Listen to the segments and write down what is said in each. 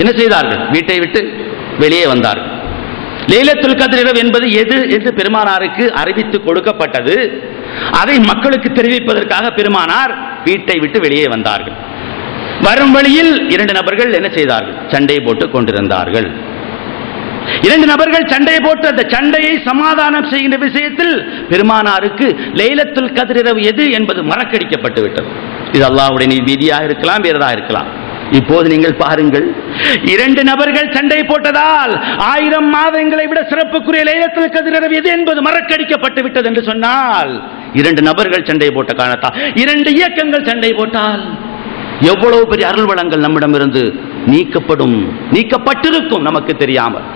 என்ன செய்தார்கள்? வீட்டை விட்டு வெளியே வந்தார்கள். லைலத்துல் கத்ர் இரவு என்பது எது என்று பெருமானாருக்கு அறிவித்து கொடுக்கப்பட்டது. அதை மக்களுக்கு தெரிவிப்பதற்காக பெருமானார் வீட்டை விட்டு வெளியே வந்தார்கள். வரும் வழியில் இரண்டு நபர்கள் என்ன செய்தார்கள்? சண்டை போட்டு கொண்டிருந்தார்கள். இரண்டு நபர்கள் சண்டை போட்டு அந்த சண்டையை சமாதானம் செய்கின்ற விஷயத்தில் பெருமானாருக்கு லைலத்துல் கதிரிரவு இரவு எது என்பது மறக்கடிக்கப்பட்டு விட்டது இது அல்லாவுடைய நீதியாக இருக்கலாம் வேறதாக இருக்கலாம். இப்போது நீங்கள் பாருங்கள். இரண்டு நபர்கள் சண்டை போட்டதால் ஆயிரம் மாதங்களை விட சிறப்புக்குரிய லைலத்துல் கத்ர் எது என்பது மறக்கடிக்கப்பட்டு விட்டது என்று சொன்னால் இரண்டு நபர்கள் சண்டை போட்ட காரணத்தால் இரண்டு இயக்கங்கள் சண்டை போட்டால் எவ்வளவு பெரிய அருள் வளங்கள் நம்மிடமிருந்து நீக்கப்படும் நீக்கப்பட்டிருக்கும் நமக்கு தெரியாமல்.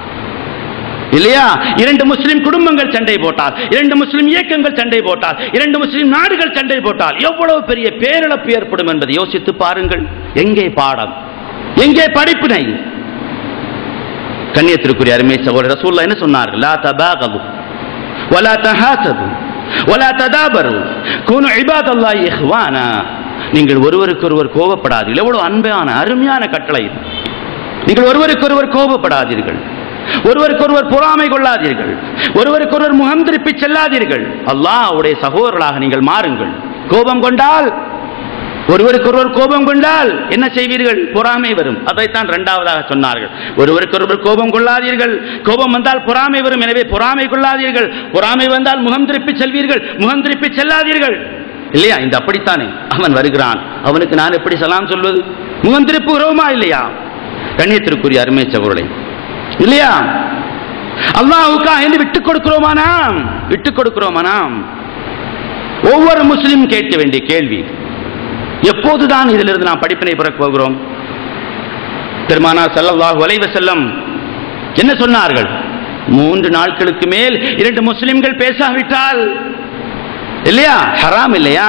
இல்லையா? இரண்டு முஸ்லிம் குடும்பங்கள் சண்டை போட்டால் இரண்டு முஸ்லிம் இயக்கங்கள் சண்டை போட்டால் இரண்டு முஸ்லிம் நாடுகள் சண்டை போட்டால் எவ்வளவு பெரிய பேரிழப்பு ஏற்படும் என்பதை யோசித்து பாருங்கள். எங்கே பாடம்? எங்கே படிப்பினை? கண்ணியத்திற்குரிய அருமை சகோதரர் ரசூல்லா என்ன சொன்னார்கள்? லா தபாகது வலா தஹாசது வலா ததாபரு குனு இபாதல்லாஹி இஹ்வானா. நீங்கள் ஒருவருக்கொருவர் கோபப்படாதீர்கள். எவ்வளவு அன்பான அருமையான கட்டளை இது. நீங்கள் ஒருவருக்கொருவர் கோபப்படாதீர்கள். ஒருவருக்கொருவர் பொறாமை கொள்ளாதீர்கள். ஒருவருக்கொருவர் முகம் திருப்பி செல்லாதீர்கள். அல்லாஹ்வுடைய சகோதரர்களாக நீங்கள் மாறுங்கள். கோபம் கொண்டால் ஒருவருக்கொருவர் கோபம் கொண்டால் என்ன செய்வீர்கள்? பொறாமை வரும். அதைத்தான் இரண்டாவதாக சொன்னார்கள். ஒருவருக்கொருவர் கோபம் கொள்ளாதீர்கள். கோபம் வந்தால் பொறாமை வரும். எனவே பொறாமை கொள்ளாதீர்கள். பொறாமை வந்தால் முகம் திருப்பி செல்வீர்கள். முகம் திருப்பி செல்லாதீர்கள். இல்லையா? இந்த அப்படித்தானே? அவன் வருகிறான். அவனுக்கு நான் எப்படி சலாம் சொல்வது? முகம் திருப்பு உறவுமா இல்லையா? கண்ணியத்திற்குரிய அருமை சகோதரனை இல்லையா? அல்லாஹுக்காக என்று விட்டுக் கொடுக்கிறோமானா விட்டுக் கொடுக்கிறோமானா ஒவ்வொரு முஸ்லிம் கேட்க வேண்டிய கேள்வி எப்போதுதான் இதிலிருந்து நாம் படிப்பினை பெறப் போகிறோம்? பெருமானா ஸல்லல்லாஹு வலைவ செல்லம் என்ன சொன்னார்கள்? மூன்று நாட்களுக்கு மேல் இரண்டு முஸ்லிம்கள் பேசாவிட்டால் இல்லையா? ஹராம் இல்லையா?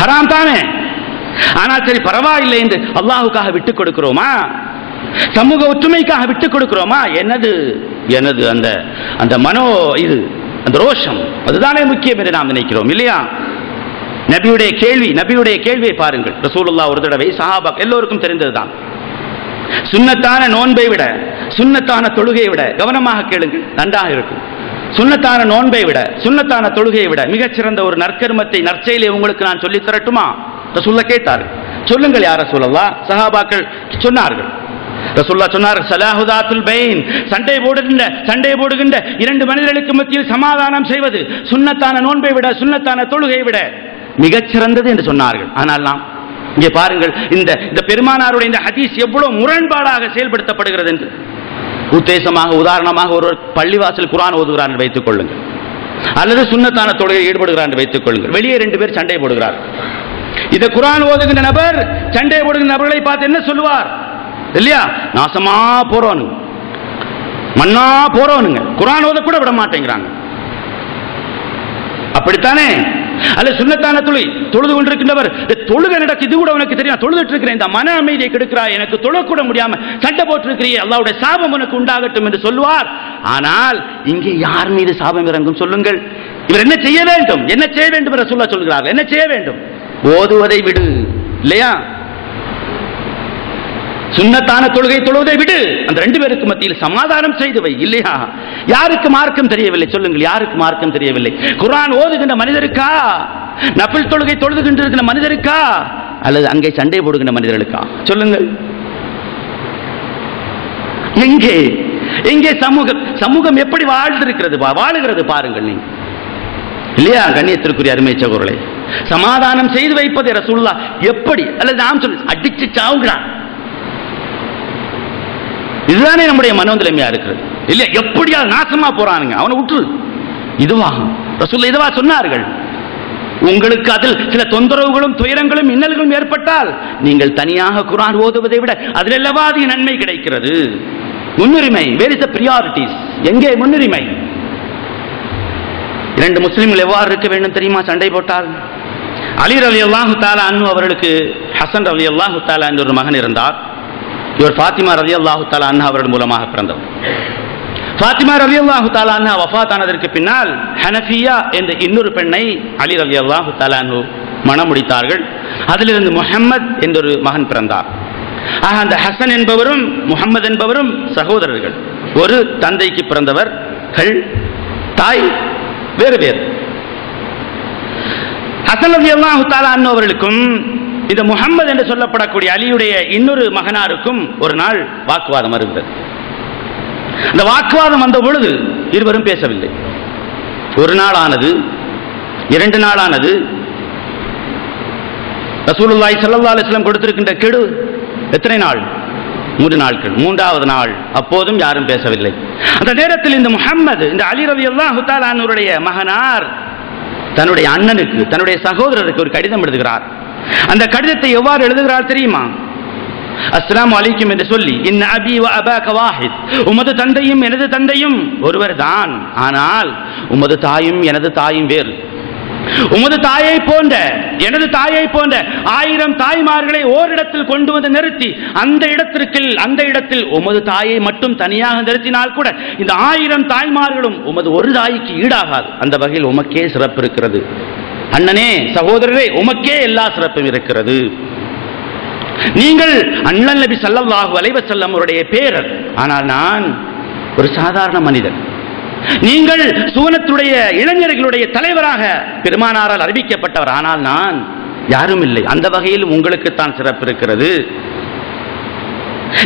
ஹராம் தானே? ஆனால் சரி பரவாயில்லை என்று அல்லாஹுக்காக விட்டுக் கொடுக்கிறோமா? சமூக ஒற்றுமைக்காக விட்டுக் கொடுக்கிறோமா? எனது எனது அந்த அந்த மனோ இது அந்த ரோஷம்? அதுதானே முக்கியம் என்று நாம் நினைக்கிறோம் இல்லையா? நபியுடைய கேள்வி நபியுடைய கேள்வியை பாருங்கள். ரசூலுல்லா ஒரு தடவை சஹாபா எல்லோருக்கும் தெரிந்ததுதான். சுண்ணத்தான நோன்பை விட சுண்ணத்தான தொழுகையை விட கவனமாக கேளுங்கள் நன்றாக இருக்கும். சுண்ணத்தான நோன்பை விட சுண்ணத்தான தொழுகையை விட மிகச்சிறந்த ஒரு நற்கர்மத்தை நற்செயலை உங்களுக்கு நான் சொல்லித் தரட்டுமா? ரசூல்லா கேட்டார்கள். சொல்லுங்கள் யார சொல்லலா சஹாபாக்கள் சொன்னார்கள். ரசூல்லா சொன்னார் சலாஹுதாத்துல் பைன். சண்டை போடுகின்ற சண்டை போடுகின்ற இரண்டு மனிதர்களுக்கு மத்தியில் சமாதானம் செய்வது சுன்னத்தான நோன்பை விட சுன்னத்தான தொழுகையை விட மிகச்சிறந்தது என்று சொன்னார்கள். ஆனால் நாம் இங்கே பாருங்கள் இந்த இந்த பெருமானாருடைய இந்த ஹதீஸ் எவ்வளவு முரண்பாடாக செயல்படுத்தப்படுகிறது என்று. உத்தேசமாக உதாரணமாக ஒருவர் பள்ளிவாசல் குரான் ஓதுகிறார் என்று வைத்துக் கொள்ளுங்கள். அல்லது சுண்ணத்தான தொழுகையில் ஈடுபடுகிறார் என்று வைத்துக் கொள்ளுங்கள். வெளியே ரெண்டு பேர் சண்டை போடுகிறார் இந்த குரான் ஓதுகின்ற நபர் சண்டை போடுகின்ற நபர்களை பார்த்து என்ன சொல்லுவார்? இல்லையா? நாசமா போறவனுங்க. மண்ணா போறவனுங்க. குரான் ஓத கூட விட மாட்டேங்கிறாங்க. அப்படித்தானே? அல்ல சுண்ணத்தான தொழில் தொழுது கொண்டிருக்கின்றவர் தொழுக நடக்கு இது கூட உனக்கு தெரியும். தொழுதுட்டு இருக்கிறேன் இந்த மன அமைதியை கெடுக்கிறாய் எனக்கு தொழக்கூட முடியாம சண்டை போட்டிருக்கிறியே. அல்லாவுடைய சாபம் உனக்கு உண்டாகட்டும் என்று சொல்லுவார். ஆனால் இங்கே யார் மீது சாபம் இறங்கும் சொல்லுங்கள். இவர் என்ன செய்ய வேண்டும்? என்ன செய்ய வேண்டும் என்று சொல்ல சொல்கிறார்கள். என்ன செய்ய வேண்டும்? ஓதுவதை விடு. இல்லையா? சுண்ணத்தான தொழுகை தொழுவதை விடு. அந்த ரெண்டு பேருக்கு மத்தியில் சமாதானம் செய்து வை இல்லையா? யாருக்கு மார்க்கம் தெரியவில்லை? சொல்லுங்கள் யாருக்கு மார்க்கம் தெரியவில்லை? குரான் ஓதுகின்ற மனிதருக்கா? நபில் தொழுகை தொழுதுகின்றிருக்கிற மனிதருக்கா? அல்லது அங்கே சண்டை போடுகின்ற மனிதர்களுக்கா? சொல்லுங்கள். எங்கே? எங்கே சமூகம்? சமூகம் எப்படி வாழ்ந்திருக்கிறது? வாழுகிறது பாருங்கள் நீங்க. இல்லையா? கண்ணியத்திற்குரிய அருமை சகோதரர்களே. சமாதானம் செய்து வைப்பது ரசூல்லா எப்படி? அல்லது நாம் சொல்லு அடிச்சு சாவுகிறான் இதுதானே நம்முடைய மனோநிலைமையா இருக்கிறது. இல்லையா? எப்படியா நாசமா போறானுங்க. அவனை விட்டுரு இதுவா ரசூல்ல இதுவா சொன்னார்கள். உங்களுக்கு அதில் சில தொந்தரவுகளும் துயரங்களும் இன்னல்களும் ஏற்பட்டால் நீங்கள் தனியாக குரான் ஓதுவதை விட அதில் அல்லவா அதிக நன்மை கிடைக்கிறது. முன்னுரிமை வேர் இஸ் பிரியாரிட்டிஸ் எங்கே முன்னுரிமை? இரண்டு முஸ்லிம்கள் எவ்வாறு இருக்க வேண்டும் தெரியுமா? சண்டை போட்டால். அலி அலி அல்லாஹு தாலா அன்னு அவர்களுக்கு ஹசன் அலி அல்லாஹு தாலா என்ற ஒரு மகன் இருந்தார். இவர் ஃபாத்திமா ரவி அல்லாஹு தாலா அண்ணா அவர்கள் மூலமாக பிறந்தவர். ஃபாத்திமா ரவி அல்லாஹு தாலா அண்ணா வஃபாத் ஆனதற்கு பின்னால் ஹனஃபியா என்ற இன்னொரு பெண்ணை அலி ரவி அல்லாஹு தாலானு அன்ஹு முடித்தார்கள் அதிலிருந்து முஹம்மத் என்றொரு மகன் பிறந்தார். ஆக அந்த ஹசன் என்பவரும் முகமது என்பவரும் சகோதரர்கள். ஒரு தந்தைக்கு பிறந்தவர்கள் தாய் வேறு வேறு ஹசன் ரவி அல்லாஹு அவர்களுக்கும் இந்த முகம்மது என்று சொல்லப்படக்கூடிய அலியுடைய இன்னொரு மகனாருக்கும் ஒரு நாள் வாக்குவாதம் இருந்தது. அந்த வாக்குவாதம் வந்த பொழுது இருவரும் பேசவில்லை. ஒரு நாள் ஆனது இரண்டு நாள் ஆனது ரசூலுல்லாய் சல்லா அலிஸ்லாம் கொடுத்திருக்கின்ற கெடு எத்தனை நாள்? மூன்று நாட்கள். மூன்றாவது நாள். அப்போதும் யாரும் பேசவில்லை. அந்த நேரத்தில் இந்த முகம்மது இந்த அலி ரவி தஆலா மகனார் தன்னுடைய அண்ணனுக்கு தன்னுடைய சகோதரருக்கு ஒரு கடிதம் எழுதுகிறார். அந்த கடிதத்தை எவ்வாறு எழுதுகிறார் தெரியுமா? அஸ்லாம் அலைக்கும் என்று சொல்லி இன் அபி வ அபாக வாஹித். உமது தந்தையும் எனது தந்தையும் ஒருவர் தான். ஆனால் உமது தாயும் எனது தாயும் வேறு. உமது தாயை போன்ற எனது தாயை போன்ற ஆயிரம் தாய்மார்களை ஓரிடத்தில் கொண்டு வந்து நிறுத்தி அந்த இடத்திற்கு அந்த இடத்தில் உமது தாயை மட்டும் தனியாக நிறுத்தினால் கூட இந்த ஆயிரம் தாய்மார்களும் உமது ஒரு தாய்க்கு ஈடாகாது. அந்த வகையில் உமக்கே சிறப்பு இருக்கிறது. அண்ணனே சகோதரரே உமக்கே எல்லா சிறப்பும் இருக்கிறது. நீங்கள் அண்ணன் நபி ஸல்லல்லாஹு அலைஹி செல்லம் அவருடைய பேரர். ஆனால் நான் ஒரு சாதாரண மனிதன். நீங்கள் சூனத்துடைய இளைஞர்களுடைய தலைவராக பெருமானாரால் அறிவிக்கப்பட்டவர். ஆனால் நான் யாரும் இல்லை. அந்த வகையில் உங்களுக்குத்தான் சிறப்பு இருக்கிறது.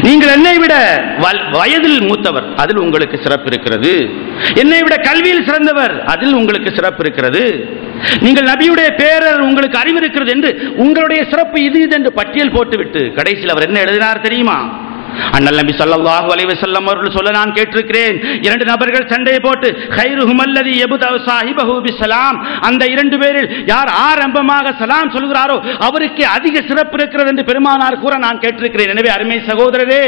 நீங்கள் என்னை விட வல்- வயதில் மூத்தவர். அதில் உங்களுக்கு சிறப்பு இருக்கிறது. என்னை விட கல்வியில் சிறந்தவர். அதில் உங்களுக்கு சிறப்பு இருக்கிறது. நீங்கள் நபியுடைய பேரர் உங்களுக்கு அறிவு இருக்கிறது என்று உங்களுடைய சிறப்பு இது இது என்று பட்டியல் போட்டுவிட்டு கடைசியில் அவர் என்ன எழுதினார் தெரியுமா? அண்ணல் நபி ஸல்லல்லாஹு அலைவ செல்லம் அவர்கள் சொல்ல நான் கேட்டிருக்கிறேன். இரண்டு நபர்கள் சண்டையை போட்டு ஹைரு ஹுமல்லதி யபுதவு சாஹிபஹு சலாம் அந்த இரண்டு பேரில் யார் ஆரம்பமாக சலாம் சொல்கிறாரோ அவருக்கு அதிக சிறப்பு இருக்கிறது என்று பெருமானார் கூற நான் கேட்டிருக்கிறேன். எனவே அருமை சகோதரரே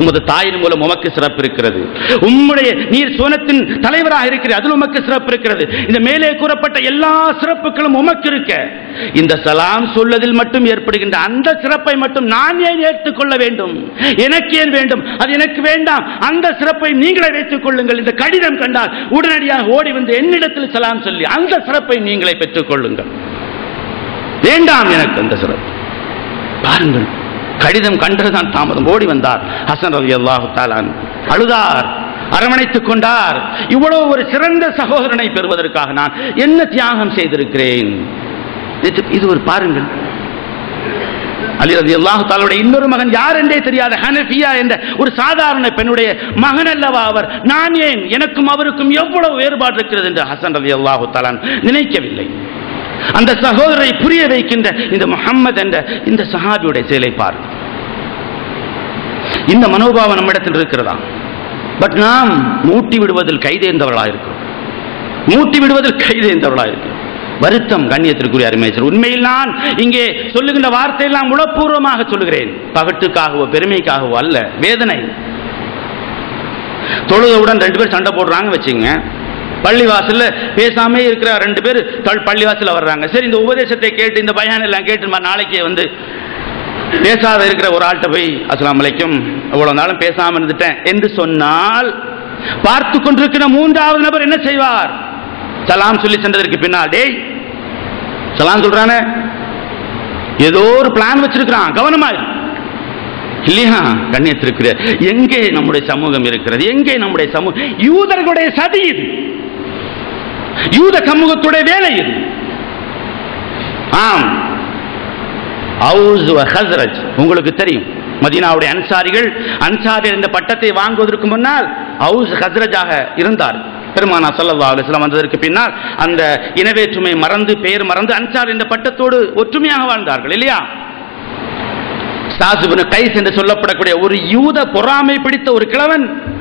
உமது தாயின் மூலம் உமக்கு சிறப்பு இருக்கிறது உம்முடைய நீர் சுவனத்தின் தலைவராக இருக்கிறது அதில் உமக்கு சிறப்பு இருக்கிறது இந்த மேலே கூறப்பட்ட எல்லா சிறப்புகளும் உமக்கு இருக்க. இந்த சலாம் சொல்லதில் மட்டும் ஏற்படுகின்ற அந்த சிறப்பை மட்டும் நான் ஏன் ஏற்றுக்கொள்ள வேண்டும்? எனக்கு ஏன் வேண்டும்? அது எனக்கு வேண்டாம். அந்த சிறப்பை நீங்களே வைத்துக் கொள்ளுங்கள். இந்த கடிதம் கண்டால் உடனடியாக ஓடி வந்து என்னிடத்தில் சலாம் சொல்லி அந்த சிறப்பை நீங்களே பெற்றுக் கொள்ளுங்கள். வேண்டாம் எனக்கு அந்த சிறப்பு. பாருங்கள். கடிதம் கண்டதுதான் தாமதம். ஓடி வந்தார் ஹசன் அலி அல்லாஹு தாலான் அழுதார் அரவணைத்துக் கொண்டார். இவ்வளவு ஒரு சிறந்த சகோதரனை பெறுவதற்காக நான் என்ன தியாகம் செய்திருக்கிறேன்? இது இது ஒரு பாருங்கள். அலி ரதி அல்லாஹு தாலுடைய இன்னொரு மகன் யார் என்றே தெரியாத ஹனஃபியா என்ற ஒரு சாதாரண பெண்ணுடைய மகன் அல்லவா அவர்? நான் ஏன்? எனக்கும் அவருக்கும் எவ்வளவு வேறுபாடு இருக்கிறது என்று ஹசன் ரதி அல்லாஹு தாலான் நினைக்கவில்லை. அந்த சகோதரரை புரிய வைக்கின்ற இந்த முஹம்மது என்ற இந்த சஹாபியுடைய செயலை பார். இந்த மனோபாவம் நம்மிடத்தில் இருக்கிறதா? பட் நாம் மூட்டி விடுவதில் கைதேர்ந்தவர்களாக இருக்கிறோம் மூட்டி விடுவதில் கைதேர்ந்தவர்களாக இருக்கிறோம் வருத்தம் கண்ணியத்திற்குரிய அருமேசர் உண்மையில் நான் இங்கே சொல்லுகின்ற வார்த்தையெல்லாம் உளப்பூர்வமாக சொல்லுகிறேன். பகட்டுக்காகவோ பெருமைக்காகவோ அல்ல வேதனை. தொழுதவுடன் ரெண்டு பேர் சண்டை போடுறாங்க வச்சுங்க பள்ளிவாசல்ல பேசாமே இருக்கிற ரெண்டு பேர் தள் பள்ளிவாசல்ல வர்றாங்க. சரி இந்த உபதேசத்தை கேட்டு இந்த பயான் எல்லாம் கேட்டு நாளைக்கே வந்து பேசாத இருக்கிற ஒரு ஆள்கிட்ட போய் அஸ்லாம் அலைக்கும் இவ்வளவு நாளும் பேசாம இருந்துட்டேன் என்று சொன்னால் பார்த்து கொண்டிருக்கிற மூன்றாவது நபர் என்ன செய்வார்? சலாம் சொல்லி சென்றதற்கு பின்னால் டேய் சலாம் சொல்றானே ஏதோ ஒரு பிளான் வச்சிருக்கிறான் கவனமா இல்லையா கண்ணியத்திருக்கிற எங்கே நம்முடைய சமூகம் இருக்கிறது? எங்கே நம்முடைய சமூகம் யூதர்களுடைய சதி இது. யூத சமூகத்துடைய வேலை இது. ஆம். Aws Khazraj. உங்களுக்கு தெரியும். மதீனாவுடைய அன்சாரிகள் அன்சாரி இந்த பட்டத்தை வாங்குவதற்கு முன்னால் அவுஸ் ஹஸ்ரஜாக இருந்தார். பெருமானா ஸல்லல்லாஹு அலைஹி வந்ததற்கு பின்னால் அந்த இனவேற்றுமை மறந்து பெயர் மறந்து அன்சார் என்ற பட்டத்தோடு ஒற்றுமையாக வாழ்ந்தார்கள் இல்லையா? சாசுபின் கைஸ் என்று சொல்லப்படக்கூடிய ஒரு யூத பொறாமை பிடித்த ஒரு கிழவன்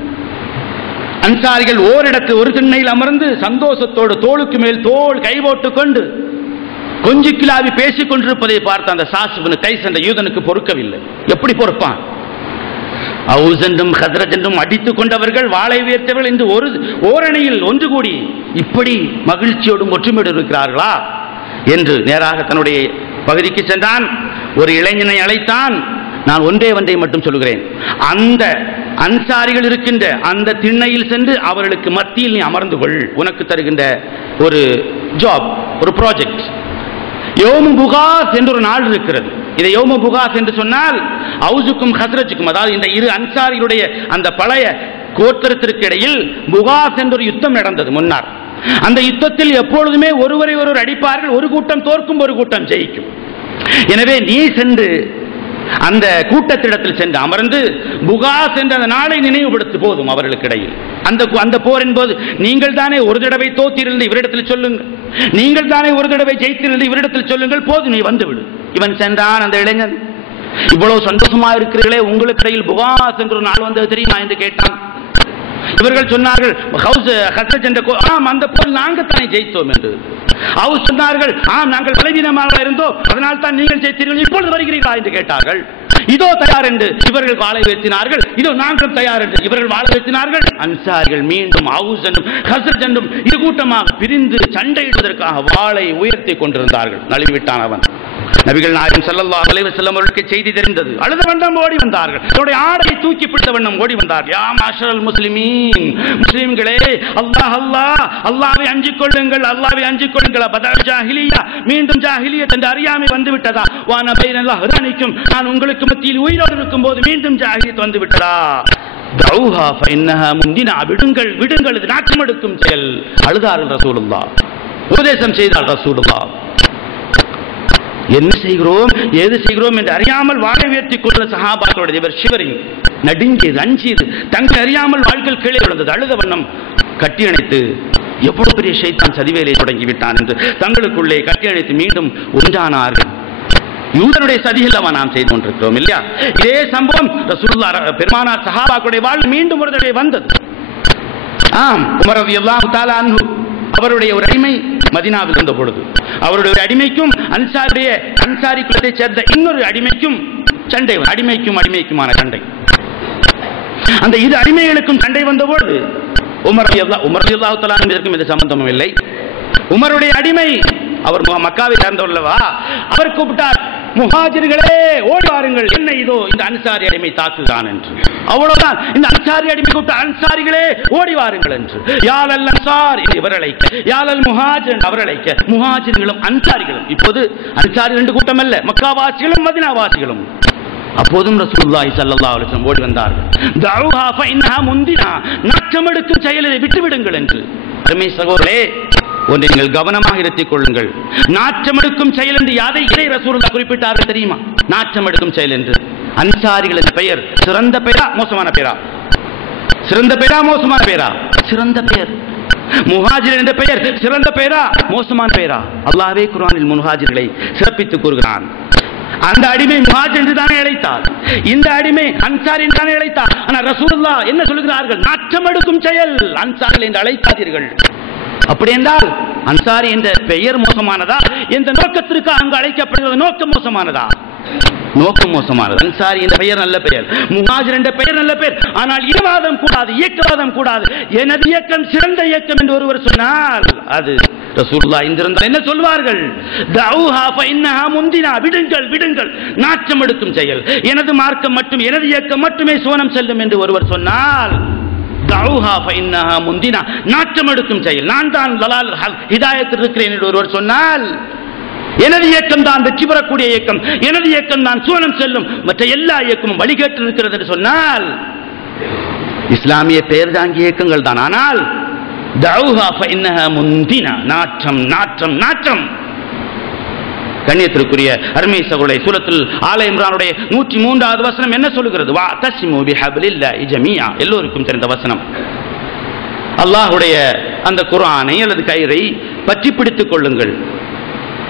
அன்சாரிகள் ஓரிடத்தில் ஒரு திண்ணையில் அமர்ந்து சந்தோஷத்தோடு தோளுக்கு மேல் தோள் கை கொண்டு கொஞ்சி கிளாவி பேசிக் கொண்டிருப்பதை பார்த்த அந்த சாசுபின் கை சென்ற யூதனுக்கு பொறுக்கவில்லை. எப்படி பொறுப்பான்? அவுஸ் என்றும் ஹத்ரஜ் என்றும் அடித்துக் கொண்டவர்கள் வாளை உயர்த்தவர்கள் என்று ஒரு ஓரணியில் ஒன்று கூடி இப்படி மகிழ்ச்சியோடும் ஒற்றுமையோடு இருக்கிறார்களா? என்று நேராக தன்னுடைய பகுதிக்கு சென்றான். ஒரு இளைஞனை அழைத்தான். நான் ஒன்றே ஒன்றை மட்டும் சொல்கிறேன் அந்த அன்சாரிகள் இருக்கின்ற அந்த திண்ணையில் சென்று அவர்களுக்கு மத்தியில் நீ அமர்ந்து கொள். உனக்கு தருகின்ற ஒரு ஜாப் ஒரு ப்ராஜெக்ட் யோமு புகாஸ் என்று ஒரு நாள் இருக்கிறது. இதை யோமு புகாஸ் என்று சொன்னால் ஹவுசுக்கும் ஹஸ்ரஜுக்கும் அதாவது இந்த இரு அன்சாரிகளுடைய அந்த பழைய கோத்திரத்திற்கு இடையில் புகாஸ் என்ற ஒரு யுத்தம் நடந்தது முன்னார். அந்த யுத்தத்தில் எப்பொழுதுமே ஒருவரை ஒருவர் அடிப்பார்கள் ஒரு கூட்டம் தோற்கும் ஒரு கூட்டம் ஜெயிக்கும். எனவே நீ சென்று அந்த கூட்டத்திடத்தில் சென்று அமர்ந்து புகாஸ் என்ற அந்த நாளை நினைவுபடுத்து போதும் அவர்களுக்கிடையில். அந்த அந்த போரின் போது நீங்கள் தானே ஒரு தடவை தோத்திருந்து இவரிடத்தில் சொல்லுங்கள். நீங்கள் தானே ஒரு தடவை ஜெயித்திருந்து இவரிடத்தில் சொல்லுங்கள் போதும் நீ வந்துவிடு. இவன் சென்றான் அந்த இளைஞன். இவ்வளவு சந்தோஷமா இருக்கிறீர்களே உங்களுக்கு இடையில் புகாஸ் என்ற ஒரு நாள் வந்தது தெரியுமா என்று கேட்டான். இவர்கள் சொன்னார்கள் ஹவுஸ் ஹசஜ் என்ற கோ- ஆம் அந்த போல் நாங்கள் தானே ஜெயித்தோம் என்று. அவர் சொன்னார்கள் ஆம் நாங்கள் பலவீனமாக இருந்தோம். அதனால் தான் நீங்கள் ஜெயித்தீர்கள் இப்பொழுது வருகிறீர்களா? என்று கேட்டார்கள். இதோ தயார் என்று இவர்கள் வாழை வைத்தினார்கள். இதோ நாங்கள் தயார் என்று இவர்கள் வாழை வைத்தினார்கள். அன்சாரிகள் மீண்டும் ஹவுஸ் என்றும் ஹசஜ் என்றும் இரு கூட்டமாக பிரிந்து சண்டையிடுவதற்காக வாளை உயர்த்தி கொண்டிருந்தார்கள். நழுவிவிட்டான் அவன். நபிகள் நாயகம் செல்லல்லா அலைஹி வஸல்லம் அவர்களுக்கு செய்தி தெரிந்தது. அழுத வண்ணம் ஓடி வந்தார்கள். அவருடைய ஆடை தூக்கி பிடித்த வண்ணம் ஓடி வந்தார் யா மாஷரல் முஸ்லிமீன். முஸ்லிம்களே அல்லாஹ் அல்லாஹ் அல்லாவை அஞ்சு கொள்ளுங்கள் அல்லாவை அஞ்சு கொள்ளுங்கள். பதல் ஜாஹிலியா மீண்டும் ஜாஹிலியத் என்ற அறியாமை வந்து விட்டதா? வா நபைன அஹ்ரானிக்கும். நான் உங்களுக்கு மத்தியில் உயிரோடு இருக்கும்போது மீண்டும் ஜாஹிலியத் வந்து விட்டதா? தௌஹா ஃபைன்னஹா முந்தினா விடுங்கள் விடுங்கள் இது நாட்டம் எடுக்கும் செயல். அழுதார்கள் ரசூலுல்லா உபதேசம் செய்தார் ரசூலுல்லா என்ன செய்கிறோம்? ஏது செய்கிறோம் என்று அறியாமல் வாழ உயர்த்தி கொண்ட சஹாபாக்களுடைய இவர் சிவரிங் நடுங்கியது அஞ்சியது தங்கள் அறியாமல் வாழ்க்கையில் கீழே விழுந்தது. அழுத வண்ணம் கட்டி அணைத்து எவ்வளவு பெரிய ஷைத்தான் சதிவேலை தொடங்கிவிட்டான் என்று தங்களுக்குள்ளே கட்டி அணைத்து மீண்டும் ஒன்றானார்கள் யூதனுடைய சதியில் அவன் நாம் செய்து கொண்டிருக்கிறோம் இல்லையா? இதே சம்பவம் ரசூலுல்லாஹ் பெருமானார் சஹாபாக்குடைய வாழ் மீண்டும் ஒரு தடவை வந்தது. ஆம் உமர் எல்லாம் அவருடைய ஒரு அடிமை மதினாவில் இருந்த பொழுது. அவருடைய ஒரு அடிமைக்கும் அன்சாரிய அன்சாரி குலத்தைச் சேர்ந்த இன்னொரு அடிமைக்கும் சண்டை அடிமைக்கும் அடிமைக்குமான சண்டை. அந்த இரு அடிமைகளுக்கும் சண்டை வந்த பொழுது உமர் ரலியல்லாஹு உமர் ரலியல்லாஹு தஆலா இதற்கும் இது சம்பந்தமும் இல்லை. உமருடைய அடிமை அவர் மக்காவை சார்ந்தவர்களவா அவர் கூப்பிட்டார் முஹாஜிர்களே ஓடி வாருங்கள். என்ன இதோ இந்த அன்சாரி அடிமை தாக்குதான் என்று. அவ்வளவுதான். இந்த அன்சாரி அடிமை கூப்பிட்ட அன்சாரிகளே ஓடி வாருங்கள் என்று. யாழல் அன்சார் இவர் அழைக்க யாழல் முஹாஜிர் என்று அவர் அழைக்க முஹாஜிர்களும் அன்சாரிகளும் இப்போது அன்சாரி ரெண்டு கூட்டம் அல்ல மக்காவாசிகளும் மதினாவாசிகளும். அப்போதும் ரசூலுல்லாஹி ஸல்லல்லாஹு அலைஹி வஸல்லம் ஓடி வந்தார்கள். தஅவுஹா ஃபஇன்னஹா முந்தினா நாட்டம் எடுக்கும் செயலை விட்டுவிடுங்கள் என்று. அருமை சகோதரே ஒன்றை நீங்கள் கவனமாக இருத்திக் கொள்ளுங்கள். நாற்றம் எடுக்கும் செயல் என்று யாதை இதை ரசூலுல்லாஹ் குறிப்பிட்டார்கள் தெரியுமா? நாற்றம் எடுக்கும் செயல் என்று. அன்சாரிகளின் பெயர் சிறந்த பெயரா மோசமான பெயரா? சிறந்த பெயரா மோசமான பெயரா? சிறந்த பெயர். முஹாஜிர் என்ற பெயர் சிறந்த பெயரா மோசமான பெயரா? அல்லாவே குரானில் முஹாஜிர்களை சிறப்பித்து கூறுகிறான். அந்த அடிமை முஹாஜ் என்று தானே அழைத்தார். இந்த அடிமை அன்சார் என்று தானே இழைத்தார் ஆனால் ரசூல்லா என்ன சொல்கிறார்கள்? நாற்றம் எடுக்கும் செயல் அன்சாரிகள் என்று அழைக்காதீர்கள். அப்படி என்றால் அன்சாரி என்ற பெயர் மோசமானதா? எந்த நோக்கத்திற்கு அங்கு அழைக்கப்படுகிறது? நோக்கம் மோசமானதா? நோக்கம் மோசமானது. அன்சாரி என்ற பெயர் நல்ல பெயர். முஹாஜர் என்ற பெயர் நல்ல பெயர். ஆனால் இனவாதம் கூடாது இயக்கவாதம் கூடாது. எனது இயக்கம் சிறந்த இயக்கம் என்று ஒருவர் சொன்னால் அது ரசூல்லா இந்திருந்தால் என்ன சொல்வார்கள்? தௌஹா ஃபஇன்னஹா முந்தினா. விடுங்கள் விடுங்கள். நாற்றம் எடுக்கும் செயல். எனது மார்க்கம் மட்டும் எனது இயக்கம் மட்டுமே சோனம் செல்லும் என்று ஒருவர் சொன்னால் தௌஹா ஃபஇன்னஹா முந்தினா நாற்றம் எடுக்கும் செயல். நான் தான் லலால் ஹல். ஹிதாயத்தில் இருக்கிறேன் என்று ஒருவர் சொன்னால் எனது இயக்கம் தான் வெற்றி பெறக்கூடிய இயக்கம். எனது இயக்கம் தான் சூழம் செல்லும். மற்ற எல்லா இயக்கமும் வழிகேட்டு இருக்கிறது என்று சொன்னால் இஸ்லாமிய பெயர் தாங்கிய இயக்கங்கள் தான். ஆனால் தவுஹா ஃபஇன்னஹா முந்தினா நாற்றம் நாற்றம் நாற்றம். கண்ணியத்திற்குரிய அருமை சகோதரை சூரத்தில் ஆல இம்ரானுடைய நூற்றி மூன்றாவது வசனம் என்ன சொல்லுகிறது? வா தஸ்மு பிஹபிலில்லாஹி ஜமீஆ. எல்லோருக்கும் தெரிந்த வசனம். அல்லாஹுடைய அந்த குரானை அல்லது கயிறை பற்றி பிடித்துக் கொள்ளுங்கள்.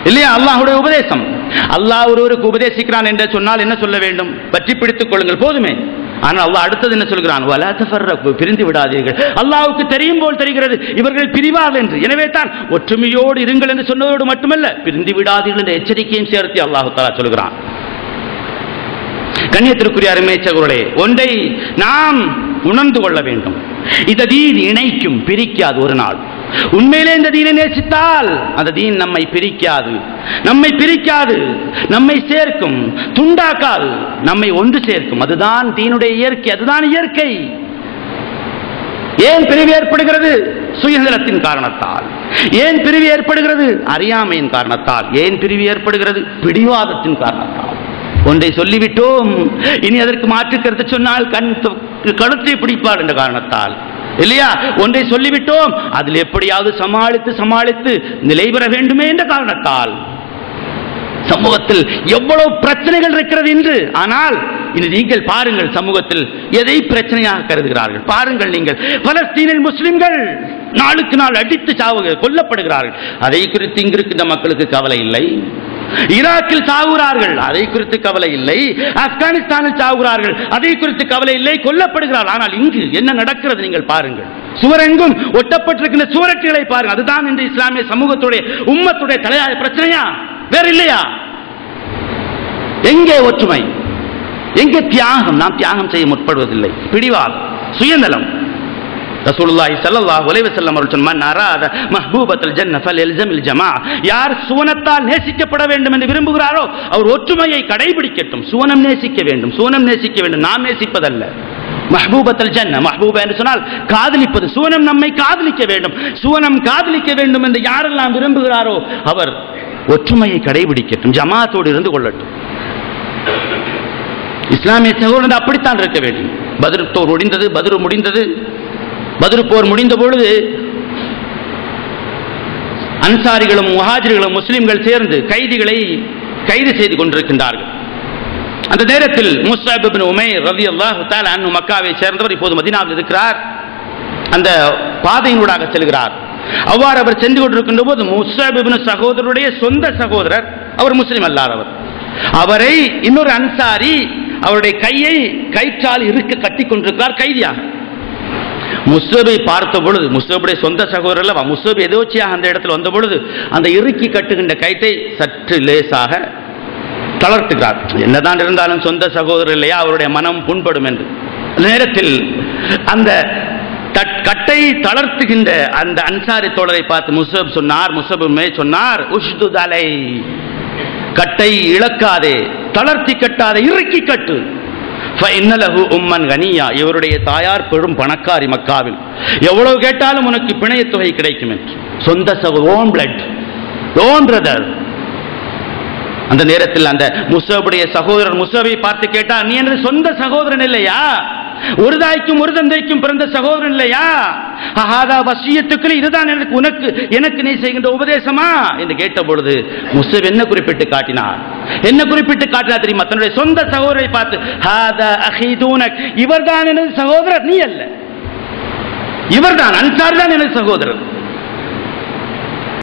இல்லையா? அல்லாஹ்வுடைய உபதேசம். அல்லாஹ் ஒருவருக்கு உபதேசிக்கிறான் என்று சொன்னால் என்ன சொல்ல வேண்டும்? பற்றி பிடித்துக் கொள்ளுங்கள். போதுமே. ஆனால் அல்லாஹ் அடுத்தது என்ன சொல்கிறான்? வலா தஃபர்ரகு பிரிந்து விடாதீர்கள். அல்லாஹ்வுக்கு தெரியும் போல் தெரிகிறது. இவர்கள் பிரிவார்கள் என்று. எனவே தான் ஒற்றுமையோடு இருங்கள் என்று சொன்னதோடு மட்டுமல்ல பிரிந்து விடாதீர்கள் என்ற எச்சரிக்கையும் சேர்த்து அல்லாஹு தஆலா சொல்கிறான். கண்ணியத்திற்குரிய அருமை சகோதரே ஒன்றை நாம் உணர்ந்து கொள்ள வேண்டும். இந்த தீன் இணைக்கும் பிரிக்காது ஒரு நாள். உண்மையிலே இந்த தீனை நேசித்தால் அந்த தீன் நம்மை பிரிக்காது. நம்மை பிரிக்காது. நம்மை சேர்க்கும். துண்டாக்காது. நம்மை ஒன்று சேர்க்கும். அதுதான் தீனுடைய இயற்கை. அதுதான் இயற்கை. ஏன் பிரிவு ஏற்படுகிறது? சுயந்திரத்தின் காரணத்தால். ஏன் பிரிவு ஏற்படுகிறது? அறியாமையின் காரணத்தால். ஏன் பிரிவு ஏற்படுகிறது? பிடிவாதத்தின் காரணத்தால். ஒன்றை சொல்லிவிட்டோம். இனி அதற்கு மாற்று கருத்து சொன்னால் கண் கழுத்தை பிடிப்பார் என்ற காரணத்தால். இல்லையா? ஒன்றை சொல்லிவிட்டோம். அதில் எப்படியாவது சமாளித்து சமாளித்து நிலை பெற வேண்டுமே என்ற காரணத்தால். சமூகத்தில் எவ்வளவு பிரச்சனைகள் இருக்கிறது என்று ஆனால் இன்று நீங்கள் பாருங்கள் சமூகத்தில் எதை பிரச்சனையாக கருதுகிறார்கள். பாருங்கள் நீங்கள். பலஸ்தீனில் முஸ்லிம்கள் நாளுக்கு நாள் அடித்து சாவு கொல்லப்படுகிறார்கள். அதை குறித்து இங்கிருக்கின்ற மக்களுக்கு கவலை இல்லை. ஈராக்கில் சாகுகிறார்கள் அதை குறித்து கவலை இல்லை. ஆப்கானிஸ்தானில் சாகுகிறார்கள் அதை குறித்து கவலை இல்லை. கொல்லப்படுகிறார்கள். ஆனால் இங்கு என்ன நடக்கிறது நீங்கள் பாருங்கள். சுவரெங்கும் ஒட்டப்பட்டிருக்கின்ற சுவரட்டுகளை பாருங்கள். அதுதான் இந்த இஸ்லாமிய சமூகத்துடைய உம்மத்துடைய தலையாய பிரச்சனையா? வேற இல்லையா எங்கே ஒற்றுமை? எங்கே தியாகம்? நாம் தியாகம் செய்ய முற்படுவதில்லை. பிடிவாதம் சுயநலம். ரசூலுல்லாஹி ஸல்லல்லாஹு அலைஹி வஸல்லம் அவர்கள் சொன்னார் நராத மஹ்பூபத்துல் ஜன்ன ஃபல்யல்ஸமில் ஜமா யார் சுவனத்தால் நேசிக்கப்பட வேண்டும் என்று விரும்புகிறாரோ அவர் ஒற்றுமையை கடைபிடிக்கட்டும். சுவனம் நேசிக்க வேண்டும் சுவனம் நேசிக்க வேண்டும். நாம் நேசிப்பதல்ல. மஹ்பூபத்தல் ஜன்ன மஹ்பூப என்று சொன்னால் காதலிப்பது. சுவனம் நம்மை காதலிக்க வேண்டும். சுவனம் காதலிக்க வேண்டும் என்று யாரெல்லாம் விரும்புகிறாரோ அவர் ஒற்றுமையை கடைபிடிக்கட்டும் ஜமாத்தோடு இருந்து கொள்ளட்டும். இஸ்லாமிய சகோதரன் அப்படித்தான் இருக்க வேண்டும். பதிரு போர் முடிந்தது பதிரு முடிந்தது. பதிரு போர் முடிந்த பொழுது அன்சாரிகளும் முஹாஜிர்களும் முஸ்லிம்கள் சேர்ந்து கைதிகளை கைது செய்து கொண்டிருக்கின்றார்கள். அந்த நேரத்தில் முஸ்தாப் உமை ரவி அல்லாஹு தஆலா மக்காவை சேர்ந்தவர் இப்போது மதினாவில் இருக்கிறார். அந்த பாதையினூடாக செல்கிறார். அவ்வாறு அவர் சென்று கொண்டிருக்கின்ற போது முஸ்தாப் சகோதரருடைய சொந்த சகோதரர் அவர் முஸ்லிம் அல்லாதவர். அவரை இன்னொரு அன்சாரி அவருடைய கையை கயிற்றால் இருக்க கட்டி கொண்டிருக்கிறார் கைதியா முஸ்லபை பார்த்த பொழுது முஸ்லபுடைய சொந்த சகோதரர் அல்லவா முஸ்தப் எதோச்சியாக அந்த இடத்துல வந்த பொழுது அந்த இறுக்கி கட்டுகின்ற கயிற்றை சற்று லேசாக தளர்த்துகிறார். என்னதான் இருந்தாலும் சொந்த சகோதரர் இல்லையா அவருடைய மனம் புண்படும் என்று. அந்த நேரத்தில் அந்த தட்- கட்டை தளர்த்துகின்ற அந்த அன்சாரி தோழரை பார்த்து முசப் சொன்னார் முசபுமே சொன்னார் உஷ்துதலை கட்டை இழக்காதே தளர்த்தி கட்டாத இறுக்கி கட்டு. உம்மன் கனியா இவருடைய தாயார் பெரும் பணக்காரி மக்காவில். எவ்வளவு கேட்டாலும் உனக்கு பிணைய தொகை கிடைக்கும் என்று. சொந்த சகோ ஓன் பிளட் ஓன் பிரதர் அந்த நேரத்தில் அந்த முசபுடைய சகோதரர் முசபை பார்த்து கேட்டா நீ எனது சொந்த சகோதரன் இல்லையா? ஒரு தாய்க்கும் ஒரு தந்தைக்கும் பிறந்த சகோதரன் இல்லையா? ஆஹாதா வசியத்துக்கள் இதுதான் எனக்கு உனக்கு எனக்கு நீ செய்கின்ற உபதேசமா? என்று கேட்ட பொழுது முசப் என்ன குறிப்பிட்டு காட்டினார்? என்ன குறிப்பிட்டு காட்டினார் தெரியுமா? தன்னுடைய சொந்த சகோதரரை பார்த்து ஹாதா அஹீதூனக் இவர்தான் எனது சகோதரர் நீ அல்ல. இவர்தான் அன்சார் தான் எனது சகோதரர்.